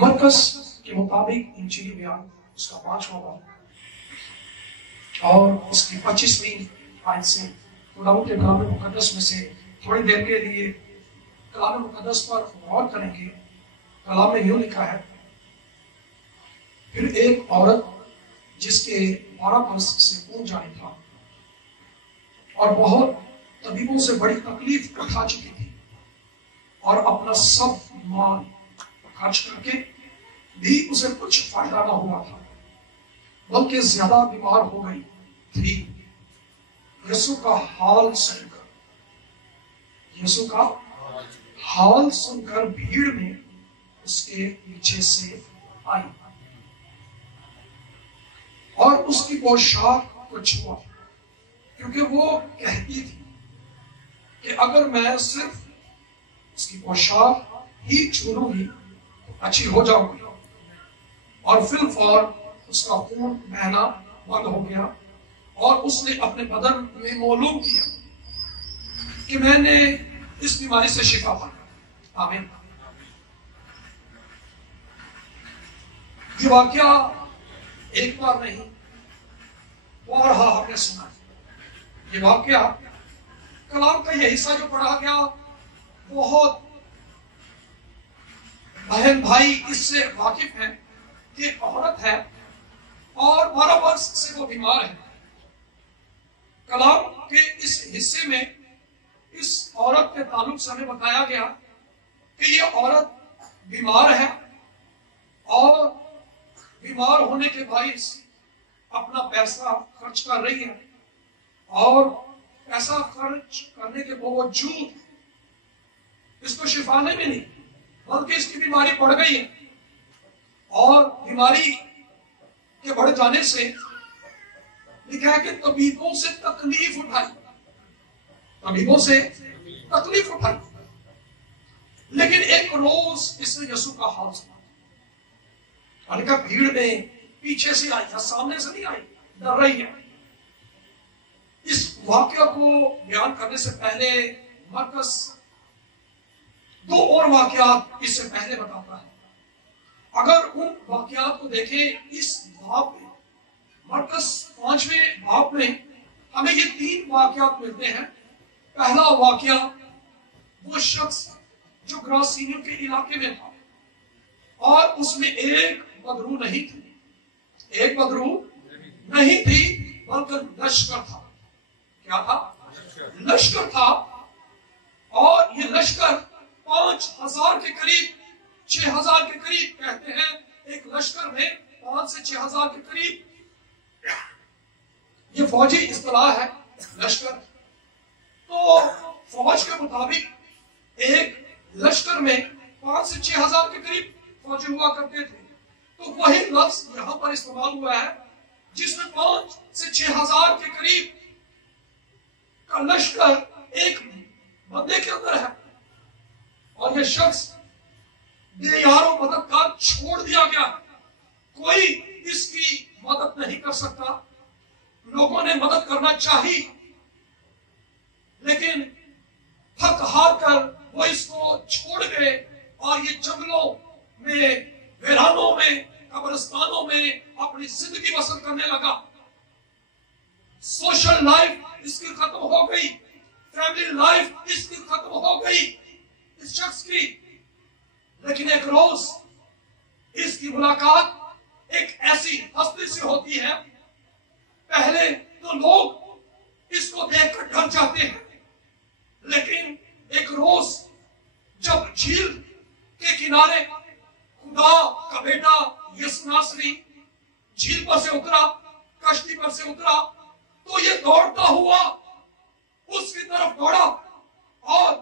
مرکز کے مطابق انجیلی بیان اس کا 5واں باب اور اس کی 25ویں آیت سے خداوند کے کلام مقدس میں سے تھوڑی دیر کے لیے کلام مقدس پر غور کریں گے۔ کلام میں یوں لکھا ہے، پھر ایک عورت جس کے 12 برس سے خون جاری تھا اور بہت طبیبوں سے بڑی تکلیف اٹھا چکی تھی اور اپنا سب مال خرچ کر کے بھی اسے کچھ فائدہ نہ ہوا تھا بلکہ زیادہ بیمار ہو گئی تھی، یسوع کا حال سن کر بھیڑ میں اس کے پیچھے سے آئی اور اس کی پوشاک کو چھوا، کیونکہ وہ کہتی تھی کہ اگر میں صرف اس کی پوشاک ہی چھو لوں گی تو اچھی ہو جاؤں گی، اور فی الفور اس کا خون بہنا بند ہو گیا اور اس نے اپنے بدن میں معلوم کیا کہ میں نے اس بیماری سے شفا پائی۔ آمین۔ یہ واقعہ ایک بار نہیں بارہا ہم نے سنا ہے۔ یہ واقعہ کلام کا یہ حصہ جو پڑھا گیا بہت بہن بھائی اس سے واقف ہیں کہ عورت ہے اور 12 برس سے وہ بیمار ہے۔ کلام کے اس حصے میں اس عورت کے تعلق سے ہمیں بتایا گیا کہ یہ عورت بیمار ہے اور بیمار ہونے کے باعث اپنا پیسہ خرچ کر رہی ہے، اور پیسہ خرچ کرنے کے باوجود اس کو شفا نہیں ملی بلکہ اس کی بیماری بڑھ گئی ہے، اور بیماری کے بڑھ جانے سے لکھا ہے کہ طبیبوں سے تکلیف اٹھائی، لیکن ایک روز اس نے یسوع کا حال سنا، اور لکھا بھیڑ میں پیچھے سے آئی، یا سامنے سے نہیں آئی، ڈر رہی ہے۔ اس واقعہ کو بیان کرنے سے پہلے مرکز 2 اور واقعات اس سے پہلے بتاتا ہے۔ اگر ان واقعات کو دیکھیں اس باب میں، مرکز 5ویں باب میں ہمیں یہ 3 واقعات ملتے ہیں۔ پہلا واقعہ وہ شخص جو گراسینیوں کے علاقے میں تھا اور اس میں ایک بدرو نہیں تھی بلکہ لشکر تھا۔ کیا تھا؟ لشکر تھا، اور یہ لشکر 5000 کے قریب، 6000 کے قریب کہتے ہیں، ایک لشکر میں 5 سے 6000 کے قریب یہ فوجی اصطلاح ہے لشکر۔ تو فوج کے مطابق ایک لشکر میں 5 سے 6000 کے قریب فوجی ہوا کرتے تھے۔ تو وہی لفظ یہاں پر استعمال ہوا ہے جس میں 5 سے 6000 کے قریب کا لشکر ایک بندے کے اندر ہے، اور یہ شخص بے یار و مددگار چھوڑ دیا گیا، کوئی اس کی مدد نہیں کر سکتا۔ لوگوں نے مدد کرنا چاہی لیکن تھک ہار کر وہ اس کو چھوڑ گئے، اور یہ جنگلوں میں، ویرانوں میں، قبرستانوں میں اپنی زندگی بسر کرنے لگا۔ سوشل لائف اس کی ختم ہو گئی، فیملی لائف اس کی ختم ہو گئی اس شخص کی۔ لیکن ایک روز اس کی ملاقات ایک ایسی ہستی سے ہوتی ہے، پہلے تو لوگ اس کو دیکھ کر ڈر جاتے ہیں، لیکن ایک روز جب جھیل کے کنارے خدا کا بیٹا یسوع ناصری جھیل پر سے اترا، کشتی پر سے اترا، تو یہ دوڑتا ہوا اس کی طرف دوڑا اور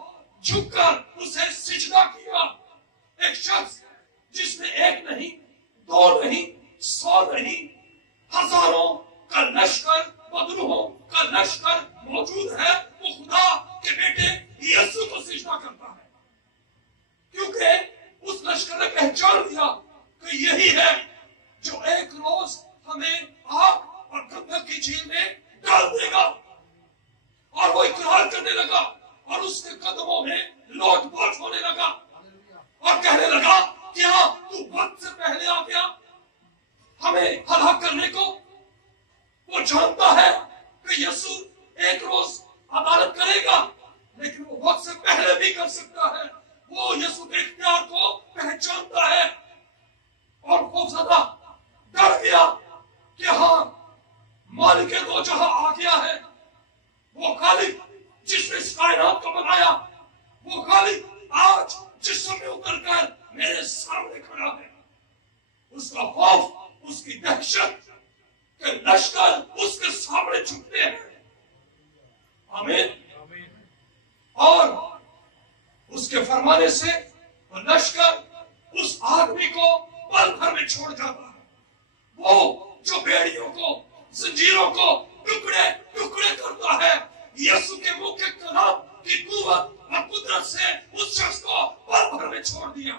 جھک کر اسے سجدہ کیا۔ ایک شخص جس میں 1 نہیں، 2 نہیں، 100 نہیں، ہزاروں کا لشکر، بدروہوں کا لشکر موجود ہے، وہ خدا کے بیٹے یسوع کو سجدہ کرتا ہے، کیونکہ اس لشکر نے پہچان لیا کہ یہی ہے جو ایک روز ہمیں آگ اور گندھک کی جھیل میں ڈال دے گا۔ اور وہ اقرار کرنے لگا اور اس کے قدموں میں لوٹ پوٹ ہونے لگا اور کہنے لگا کیا تو وقت سے پہلے آ گیا ہمیں ہلاک کرنے کو؟ وہ جانتا ہے کہ یسوع ایک روز عدالت کرے گا، لیکن وہ وقت سے پہلے بھی کر سکتا ہے۔ وہ یسوع کے اختیار کو پہچانتا ہے اور خوفزدہ ڈر گیا کہ ہاں مالک دو جہاں آ گیا ہے، وہ خالق جس نے اس کائنات کو بنایا، وہ خالق آج جسم میں اتر کر میرے سامنے کھڑا ہے۔ اس کا خوف، اس کی دہشت کہ لشکر اس کے سامنے جھکتے ہیں۔ آمین۔ اور اس کے فرمانے سے وہ لشکر اس آدمی کو پل بھر میں چھوڑ جاتا ہے۔ وہ جو بیڑیوں کو، زنجیروں کو ٹکڑے ٹکڑے کرتا ہے، یسوع کے منہ کے کلام کی قوت اور قدرت سے اس شخص کو پل بھر میں چھوڑ دیا۔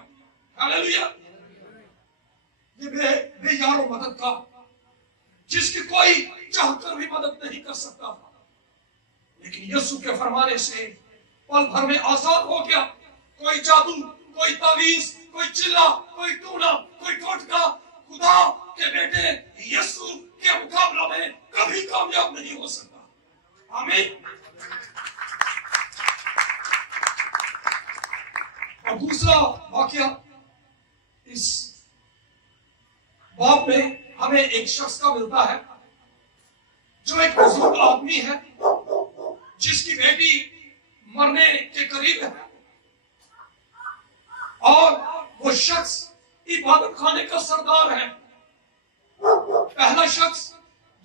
ہاللیلویا۔ یہ بے یار و مدد کا، جس کی کوئی چاہ کر بھی مدد نہیں کر سکتا تھا، لیکن یسوع کے فرمانے سے پل بھر میں آزاد ہو گیا۔ کوئی جادو، کوئی تعویذ، کوئی چلا، کوئی ٹونا، کوئی ٹوٹکا خدا کے بیٹے یسوع کے مقابلہ میں کبھی کامیاب نہیں ہو سکتا۔ آمین۔ اور دوسرا واقعہ اس باب میں ہمیں ایک شخص کا ملتا ہے جو ایک بزرگ آدمی ہے، جس کی بیٹی مرنے کے قریب ہے، اور وہ شخص عبادت خانے کا سردار ہے۔ پہلا شخص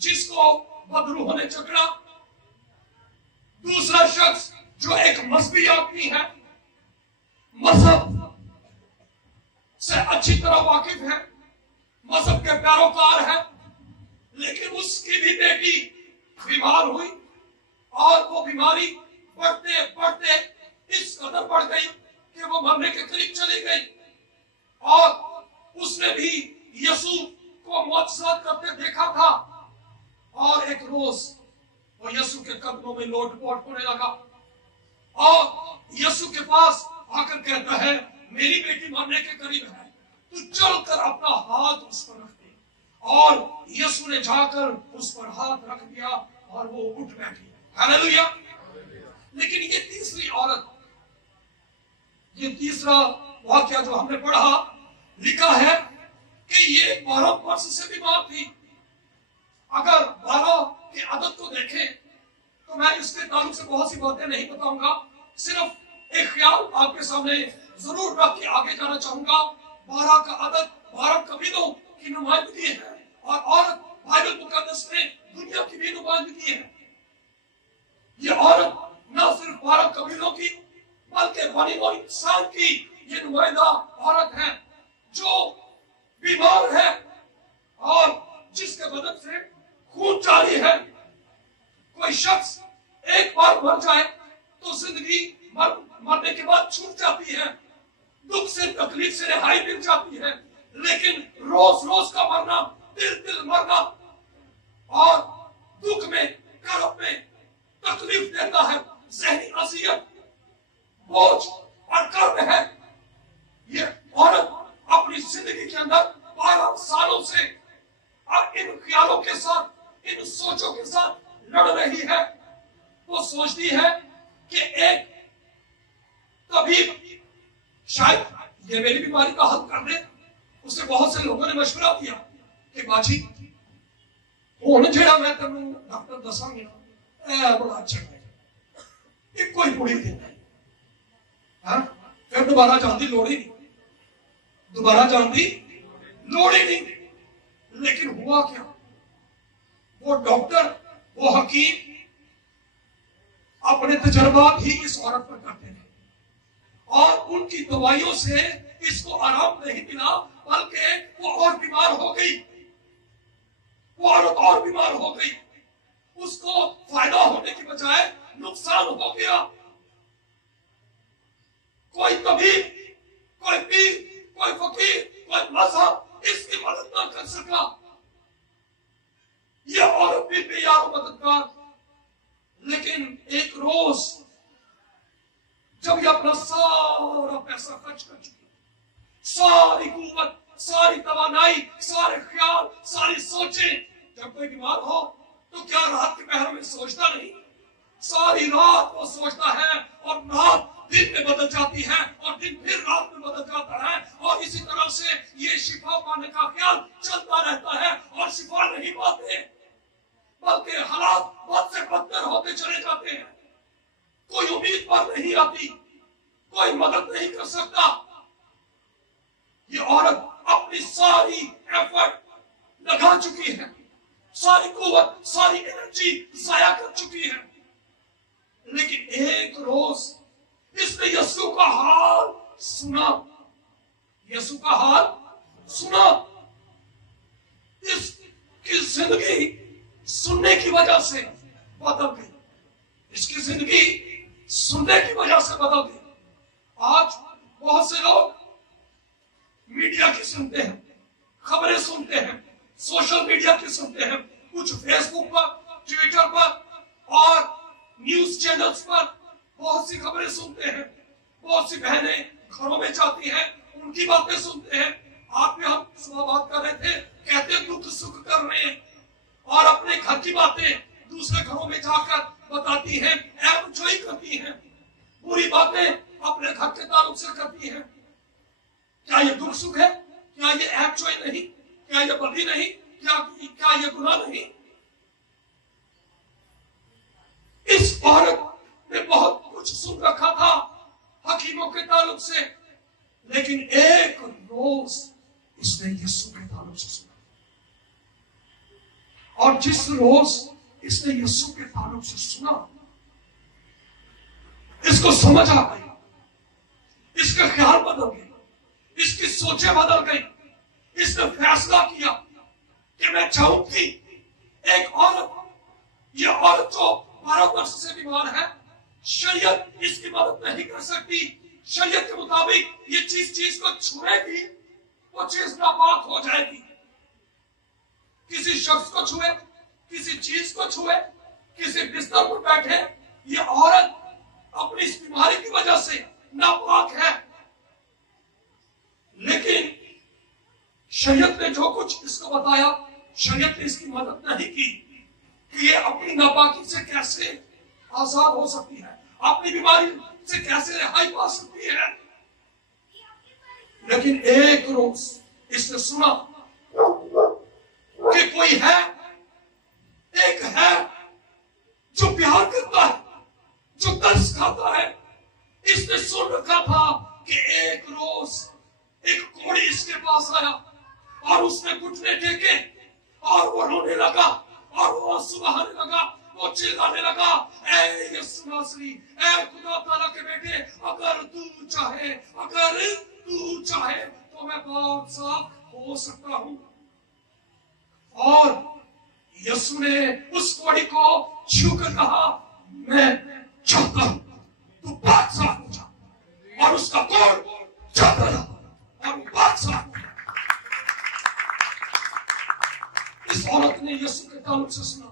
جس کو بدروح نے جکڑا، دوسرا شخص جو ایک مذہبی آدمی ہے، مذہب سے اچھی طرح واقف ہے، مذہب کے پیروکار ہے، لیکن اس کی بھی بیٹی بیمار ہوئی، اور وہ بیماری بڑھتے بڑھتے اس قدر بڑھ گئی کہ وہ مرنے کے قریب چلی گئی۔ اور اس نے بھی یسوع کو معجزات کرتے دیکھا تھا، اور ایک روز وہ یسوع کے قدموں میں لوٹ پوٹ ہونے لگا، اور یسوع کے پاس آ کر کہتا ہے میری بیٹی مرنے کے قریب ہے، تو چل کر اپنا ہاتھ اس پر رکھ دے۔ اور یسوع نے جا کر اس پر ہاتھ رکھ دیا اور وہ اٹھ بیٹھی۔ ہاللیلویا۔ لیکن یہ تیسری عورت، یہ تیسرا واقعہ جو ہم نے پڑھا، لکھا ہے کہ یہ 12 برس سے بیمار تھی۔ اگر 12 کے عدد کو دیکھیں تو میں اس کے تعلق سے بہت سی باتیں نہیں بتاؤں گا، صرف ایک خیال آپ کے سامنے ضرور رکھ کے آگے جانا چاہوں گا۔ 12 کا عدد 12 قبیلوں کی نمائندگی ہے، اور عورت بائبل مقدس میں دنیا کی بھی نمائندگی ہے۔ یہ عورت نہ صرف 12 قبیلوں کی بلکہ بنی نوع انسان کی یہ نمائندہ عورت ہے، جو بیمار ہے اور جس کے بدن سے خون جاری ہے۔ کوئی شخص ایک بار مر جائے تو زندگی مرنے کے بعد چھوٹ جاتی ہے، دکھ سے تکلیف سے رہائی مل جاتی ہے، لیکن روز روز کا مرنا، دل مرنا اور دکھ میں، کرب میں تکلیف دیتا ہے، ذہنی اذیت، بوجھ اور کرب ہے۔ یہ عورت اپنی زندگی کے اندر 12 سالوں سے ان خیالوں کے ساتھ، ان سوچوں کے ساتھ لڑ رہی ہے۔ وہ سوچتی ہے کہ ایک طبیب شاید یہ میری بیماری کا حل کر دے۔ اسے بہت سے لوگوں نے مشورہ دیا کہ باجی ہن جڑا میں تینوں ڈاکٹر دساں گا اے بڑا اچھا ہے، ایک کوئی پوڑی دینا ہے، ہاں پھر دوبارہ جان دی لوڑ ہی نہیں، دوبارہ جان دی لوڑ ہی نہیں۔ لیکن ہوا کیا؟ وہ ڈاکٹر، وہ حکیم اپنے تجربات ہی اس عورت پر کرتے ہیں، اور ان کی دوائیوں سے اس کو آرام نہیں ملا، بلکہ وہ اور بیمار ہو گئی، وہ عورت اور بیمار ہو گئی، اس کو فائدہ ہونے کی بجائے نقصان ہو گیا۔ کوئی طبیب، کوئی پیر، کوئی فقیر، کوئی مذہب اس کی مدد نہ کر سکا۔ یہ عورت بھی بے یار و مددگار، لیکن ایک روز جب یہ اپنا سارا پیسہ خرچ کر چکی، ساری رات کے پہروں میں سوچتا نہیں، ساری رات وہ سوچتا ہے اور رات دن میں بدل جاتی ہے اور دن پھر رات میں بدل جاتا ہے، اور اسی طرح سے یہ شفا پانے کا خیال چلتا رہتا ہے اور شفا نہیں پاتے، بلکہ حالات بد سے بدتر ہوتے چلے جاتے ہیں۔ کوئی امید پر نہیں آتی، کوئی مدد نہیں کر سکتا۔ یہ عورت اپنی ساری ایفرٹ لگا چکی ہے، ساری قوت، ساری انرجی ضائع کر چکی ہے، لیکن ایک روز اس نے یسوع کا حال سنا، یسوع کا حال سنا۔ اس کی زندگی سننے کی وجہ سے بدل گئی، اس کی زندگی سننے کی وجہ سے بدل گئی۔ آج بہت سے لوگ میڈیا کی سنتے ہیں، خبریں سنتے ہیں، سوشل میڈیا کی سنتے ہیں، کچھ فیس بک پر، ٹویٹر پر اور نیوز چینلز پر بہت سی خبریں سنتے ہیں۔ بہت سی بہنیں گھروں میں جاتی ہیں، ان کی باتیں سنتے ہیں۔ آپ میں ہم صبح بات کر رہے تھے، کہتے ہیں دکھ سکھ کر رہے ہیں، اور اپنے گھر کی باتیں دوسرے گھروں میں جا کر بتاتی ہیں، ایب جوئی کرتی ہیں، بری باتیں اپنے گھر کے تعلق سے کرتی ہیں۔ کیا یہ دکھ سکھ ہے؟ کیا یہ ایب جوئی نہیں؟ کیا یہ بدی نہیں؟ کیا یہ گناہ نہیں؟ اس عورت نے بہت کچھ سن رکھا تھا حکیموں کے تعلق سے، لیکن ایک روز اس نے یسوع کے تعلق سے سنا، اور جس روز اس نے یسوع کے تعلق سے سنا، اس کو سمجھ آ گئی، اس کا خیال بدل گیا، اس کی سوچیں بدل گئی۔ اس نے فیصلہ کیا کہ میں چاہوں گی ایک عورت، یہ عورت جو 12 برس سے بیمار ہے، شریعت اس کی مدد نہیں کر سکتی۔ شریعت کے مطابق یہ چیز کو چھوئے گی، وہ چیز ناپاک ہو جائے گی۔ کسی شخص کو چھوئے، کسی چیز کو چھوئے، کسی بستر پر بیٹھے، یہ عورت اپنی اس بیماری کی وجہ سے ناپاک ہے، لیکن شریعت نے جو کچھ اس کو بتایا، شریعت نے اس کی مدد نہیں کی کہ یہ اپنی ناپاکی سے کیسے آزاد ہو سکتی ہے، اپنی بیماری سے کیسے رہائی پا سکتی ہے۔ لیکن ایک روز اس نے سنا کہ کوئی ہے، ایک ہے جو پیار کرتا ہے، جو ترس کھاتا ہے۔ اس نے سن رکھا تھا کہ ایک روز ایک کوڑی اس کے پاس آیا اور اس نے گھٹنے ٹیکے اور وہ رونے لگا اور وہ آنسو بہانے لگا، وہ چلانے لگا، اے یسوع ناصری، اے خدا تعالیٰ کے بیٹے، اگر تو چاہے تو میں پاک صاف ہو سکتا ہوں۔ اور یسوع نے اس کوڑی کو چھو کر کہا، میں چاہتا ہوں تو پاک صاف ہو جا، اور اس کا کوڑ جاتا رہا اور پاک صاف ہو جا۔ اس عورت نے یسوع کے تعلق سے سنا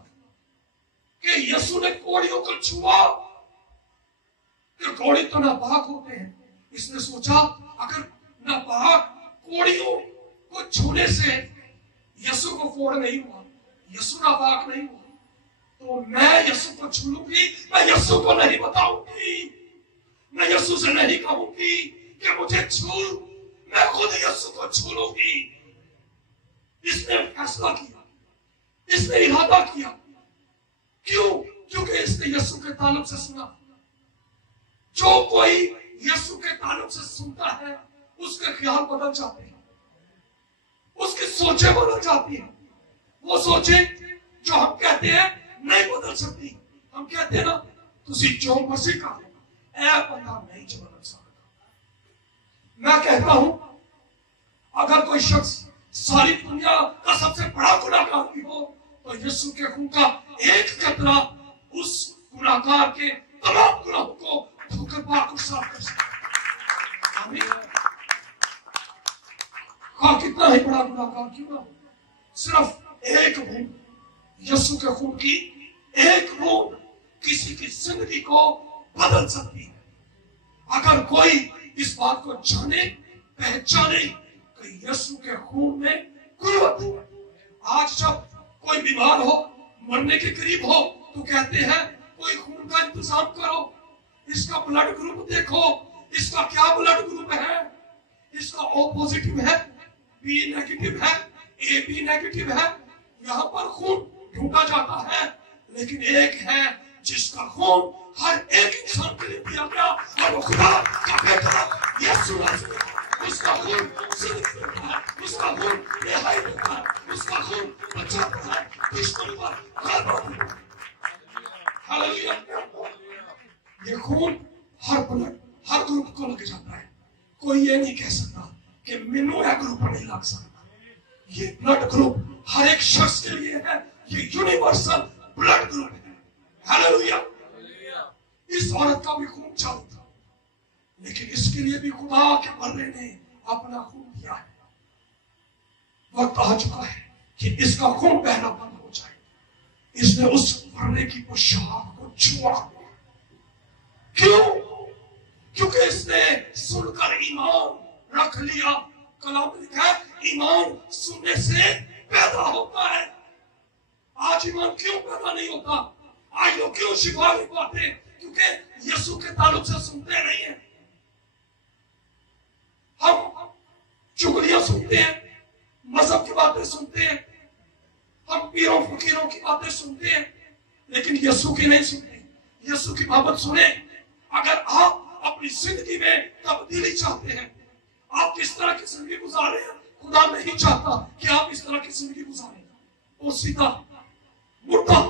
کہ یسوع نے کوڑیوں کو چھوا، کہ کوڑی تو ناپاک ہوتے ہیں۔ اس نے سوچا اگر ناپاک کوڑیوں کو چھونے سے یسوع کو کوڑ نہیں ہوا، یسوع ناپاک نہیں ہوا، تو میں یسوع کو چھو لوں گی، میں یسوع کو نہیں بتاؤں گی، میں یسوع سے نہیں کہوں گی کہ مجھے چھو، میں خود یسوع کو چھو لوں گی۔ اس نے فیصلہ کیا، اس نے ارادہ کیا۔ کیوں؟ کیونکہ اس نے یسوع کے تعلق سے سنا۔ جو کوئی یسوع کے تعلق سے سنتا ہے، اس کے خیال بدل جاتے ہیں، اس کی سوچیں بدل جاتی ہیں۔ وہ سوچیں جو ہم کہتے ہیں نہیں بدل سکتی، ہم کہتے ہیں نا تسی جو مرضی کر لو، اے بندہ نہیں جو بدل سکتا۔ میں کہتا ہوں اگر کوئی شخص ساری دنیا کا سب سے بڑا گناہ گار بھی ہو، تو یسوع کے خون کا ایک قطرہ اس گناہ گار کے تمام گناہوں کو دھو کر پاک اور صاف کر سکتا ہے۔ آمین۔ خواہ کتنا ہی بڑا گناہ گار کیوں نہ ہو، صرف ایک بوند یسوع کے خون کی ایک بوند کسی کی زندگی کو بدل سکتی ہے۔ اگر کوئی اس بات کو جانے، پہچانے کہ یسوع کے خون میں قوت ہے۔ آج جب کوئی بیمار ہو، مرنے کے قریب ہو تو کہتے ہیں کوئی خون کا انتظام کرو، اس کا بلڈ گروپ دیکھو، اس کا کیا بلڈ گروپ ہے، اس کا او پوزیٹو ہے، بی نیگیٹو ہے، اے بی نیگیٹو ہے، یہاں پر خون ڈھونڈا جاتا ہے. لیکن ایک ہے جس کا خون ہر ایک انسان کے لیے دیا گیا، اور وہ خدا کا بیٹا یسوع مسیح ہے. اس کا خون صدق دیتا ہے، اس کا خون رہائی دیتا ہے، اس کا خون بچاتا ہے، دشمن پر غلبہ دیتا ہے. ہاللویا. یہ خون ہر بلڈ ہر گروپ کو لگ جاتا ہے. کوئی یہ نہیں کہہ سکتا کہ مینوں یہ گروپ نہیں لگ سکتا. یہ بلڈ گروپ ہر ایک شخص کے لیے ہے، یہ یونیورسل بلڈ گروپ ہے. ہاللویا. اس عورت کا بھی خون چالو تھا، لیکن اس کے لیے بھی خدا کے بندے نے اپنا خون دیا ہے. وقت آ چکا ہے کہ اس کا خون بہنا بند ہو جائے. اس نے اس مرنے کی پوشاک کو چھوا. کیوں؟ کیونکہ اس نے سن کر ایمان رکھ لیا. کلام لکھا ہے ایمان سننے سے پیدا ہوتا ہے. آج ایمان کیوں پیدا نہیں ہوتا؟ آج لوگ کیوں شفا نہیں پاتے؟ کیونکہ یسوع کے تعلق سے سنتے نہیں ہیں. ہم چغلیاں سنتے ہیں، مذہب کی باتیں سنتے ہیں، ہم پیروں فقیروں کی باتیں سنتے ہیں، لیکن یسوع کی نہیں سنتے. یسوع کی بات سنیں. اگر آپ اپنی زندگی میں تبدیلی چاہتے ہیں، آپ کس طرح کی زندگی گزارے ہیں، خدا نہیں چاہتا کہ آپ اس طرح کی زندگی گزاریں. وہ سیدھا مردہ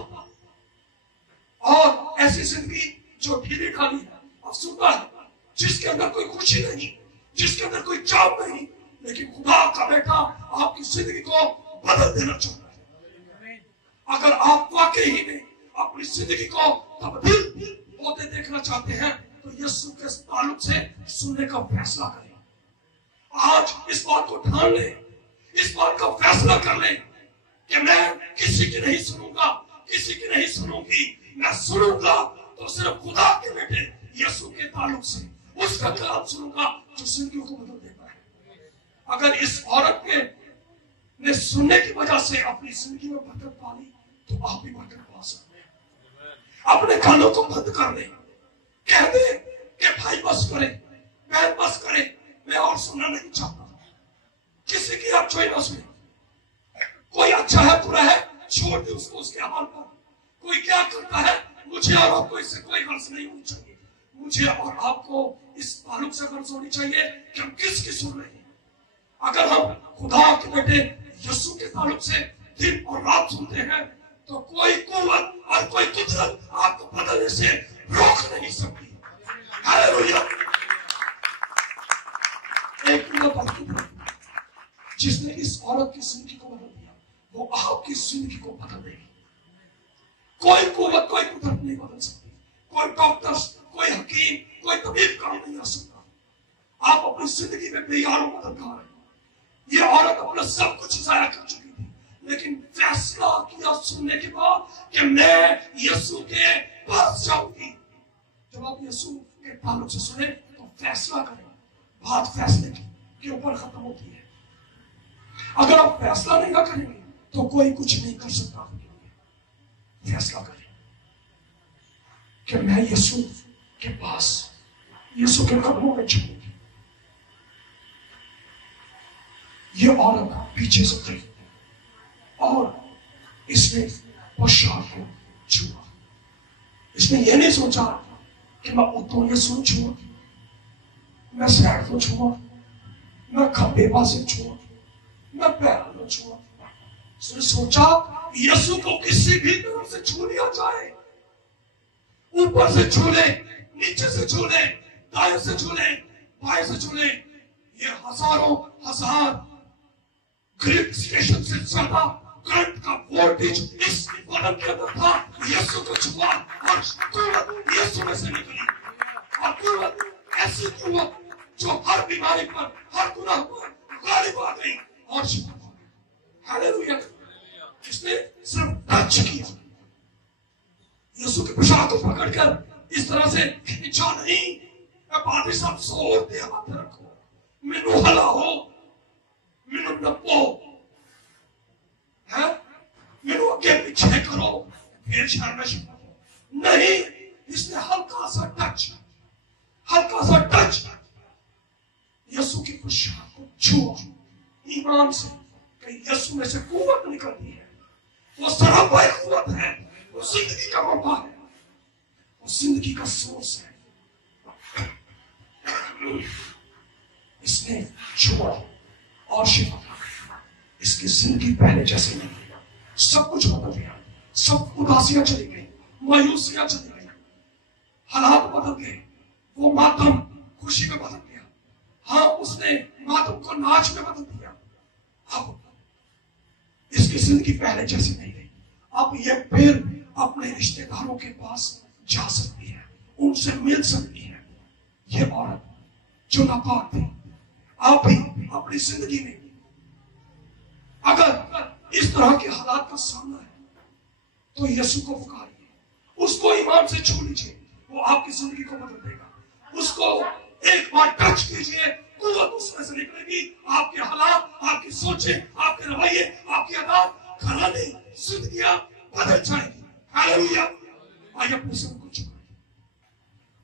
اور ایسی زندگی جو ڈھیلی ڈھالی ہے، افسردہ ہے، جس کے اندر کوئی خوشی نہیں، جس کے اندر کوئی چاپ نہیں. لیکن خدا کا بیٹا آپ کی زندگی کو بدل دینا چاہتا ہے. اگر آپ واقعی میں اپنی زندگی کو تبدیل ہوتے دیکھنا چاہتے ہیں تو یسوع کے تعلق سے سننے کا فیصلہ کریں. آج اس بات کو ٹھان لیں، اس بات کا فیصلہ کر لیں کہ میں کسی کی نہیں سنوں گا، کسی کی نہیں سنوں گی. میں سنوں گا تو صرف خدا کے بیٹے یسوع کے تعلق سے اس کا کلام سنوں گا جو زندگیوں کو بدل دیتا ہے. اگر اس عورت کے نے سننے کی وجہ سے اپنی زندگی میں برکت پالی تو آپ بھی برکت پا سکتے ہیں. اپنے کانوں کو بند کر دیں، کہہ دیں کہ بھائی بس کرے، بہن بس کرے، میں اور سننا نہیں چاہتا. کسی کی آپ چوئی نہ سنیں. کوئی اچھا ہے برا ہے چھوڑ دیں اس کو اس کے حال پر. کوئی کیا کرتا ہے، مجھے اور آپ کو اس سے کوئی غرض نہیں ہونی چاہیے. مجھے اور آپ کو اس تعلق سے غرض ہونی چاہیے کہ ہم کس کی سن رہے ہیں. اگر ہم خدا کے بیٹے یسوع کے تعلق سے دن اور رات سنتے ہیں تو کوئی قوت اور کوئی قدرت آپ کو بدلنے سے روک نہیں سکتی. ہاللویا. ایک قدرت جس نے اس عورت کی زندگی کو بدل دیا وہ آپ کی زندگی کو بدل دے گی. کوئی قوت کوئی قدرت نہیں بدل سکتی. کوئی ڈاکٹر، کوئی حکیم، کوئی طبیب کام نہیں آ سکتا. آپ اپنی زندگی میں بے یار و مددگار ہیں. یہ عورت اپنا سب کچھ ضائع کر چکی تھی، لیکن فیصلہ کیا سننے کے بعد کہ میں یسوع کے پاس جاؤں گی. جب آپ یسوع کے تعلق سے سنیں تو فیصلہ کریں. بات فیصلے کی کے اوپر ختم ہوتی ہے. اگر آپ فیصلہ نہیں نہ کریں گے تو کوئی کچھ نہیں کر سکتا. فیصلہ کریں کہ میں یسوع کے پاس، یسوع کے قدموں میں جاؤں گی. یہ عورت پیچھے سے گئی اور اس نے پوشاک کو چھوا. اس نے یہ نہیں سوچا کہ میں اتوں یسوع چھوا، میں سیر کو چھوا، میں کھبے بازی چھوا، میں پیروں کو چھوا. اس نے سوچا یسوع کو کسی بھی طرف سے چھو لیا جائے. اوپر سے چھو لے، نیچے سے چھو لے، دائیں سے چھو لے، بائیں سے چھو لے. یہ ہزاروں ہزار گریپ اسٹیشن سے زیادہ کرنٹ کا وولٹیج اس بدن کے اندر تھا. یسوع کو چھوا اور قوت یسوع میں سے نکلی. اور قوت ایسی قوت جو ہر بیماری پر، ہر گناہ پر غالب آ گئی اور شفا پا گئی. ہاللویا. اس نے صرف ٹچ کیا. یسوع کے پوشاک کو پکڑ کر اس طرح سے کھینچا نہیں. پادری صاحب زور دے ہاتھ رکھو، مینوں ہلاؤ، مینوں نپو. مینو اگے پیچھے کرو پھر چڑھنا شروع کرو. نہیں, اس نے ہلکا سا ٹچ یسوع کی پوشاک کو چھوا ایمان سے کہ یسوع میں سے قوت نکلتی ہے. وہ سراپا قوت ہے, وہ زندگی کا موقع ہے, وہ زندگی کا سورس ہے. اس نے چھوا اور شفا پا گئی. اس کی زندگی پہلے جیسے نہیں, سب کچھ بدل گیا. سب اداسیاں چلی گئی, مایوسیاں چلی گئی, حالات بدل گئے. وہ ماتم خوشی میں بدل گیا. ہاں, اس نے ماتم کو ناچ میں بدل دیا. اب اس کی زندگی پہلے جیسی نہیں رہی. اب یہ پھر اپنے رشتہ داروں کے پاس جا سکتی ہے, ان سے مل سکتی ہے. یہ عورت جو ناپاک تھی, آپ بھی اپنی زندگی میں اگر اس طرح کے حالات کا سامنا ہے تو یسوع کو پکاریے, اس کو ایمان سے چھو لیجیے, وہ آپ کی زندگی کو بدل دے گا. اس کو ایک بار ٹچ کیجیے, قوت اس میں سے نکلے گی. آپ کے حالات, آپ کی سوچیں, آپ کے رویے, آپ کی عادات, گھرانے, زندگیاں بدل جائیں گی. ہاللویا. آئیے اپنے سر کو جھکائیں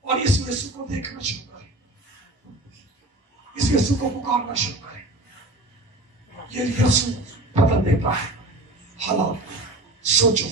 اور اس یسوع کو دیکھنا شروع کریں, اس یسوع کو پکارنا شروع کریں. یہ یسوع بدل دیتا ہے حالات. سوچو.